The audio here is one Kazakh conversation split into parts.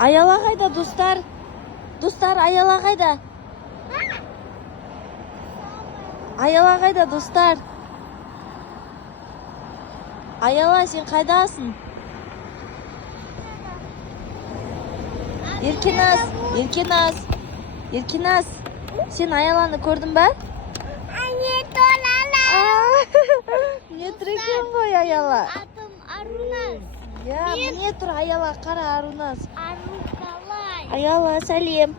Аяла қайда, достар? Достар, Аяла қайда? Аяла қайда, достар? Аяла, сен қайдасың? Еркеназ, сен Аяланы көрдің бе? Не тұр екен ғой Аяла? Атым Арунас. Міне тұр Аяла, қара Арунас. Арукалай. Аяла, сәлем.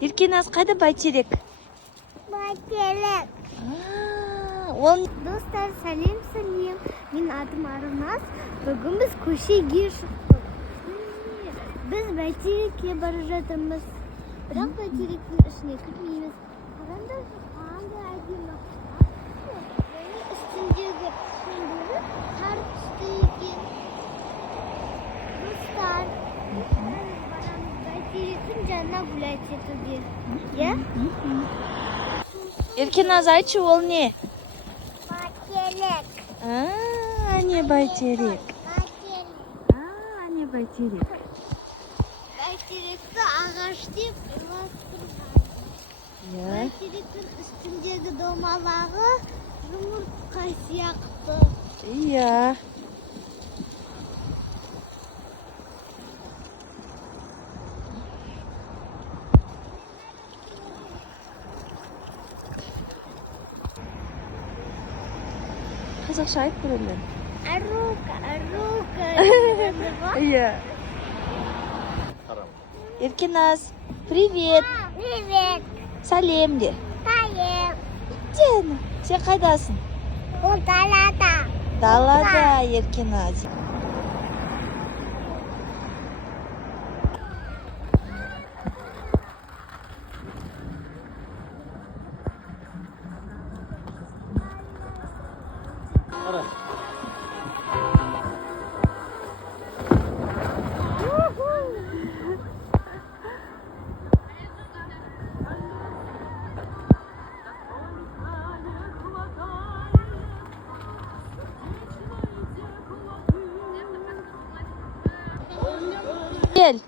Еркеназ қайда Байтерек? Байтерек. Достар, сәлем. Мен атым Арунас. Бүгін біз көшеге шықтық. Біз Байтерекке бара жатырмыз. Бірақ Байтеректің ішіне кірмейміз. Қараңдар, қандай әдемі. Үстіндегі шеңбері қар түсті екен. Достар, барамыз Байтеректің жанына гулять етуге. Еркеназ, айтшы, ол не? Байтерек. Не Байтерек. Не Байтерек. Байтеректі ағаш деп ұластырған. Байтеректің үстіндегі домалағы жұмыртқа сияқты. Иә. Қазақша айт бір өлең. Арука. Иә. Еркеназ, привет. Привет. Сәлем де. Сәлем. Сен қайдасың? Ол далада. Далада, Еркеназ. Gel.